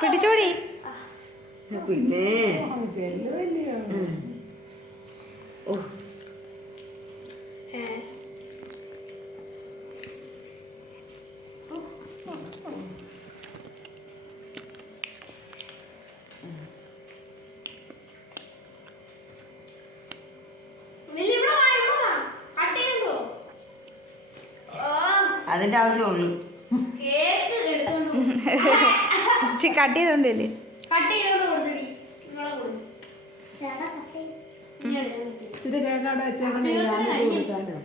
പിടിച്ചോടി. പിന്നെ ഓ അതിന്റെ ആവശ്യമുള്ളൂ. കട്ട് ചെയ്തോണ്ടല്ലേ. ഇച്ചിരി കേക്കാടെ വെച്ചേക്കണേ, ഞാനിട്ട് കൊടുക്കാനോ.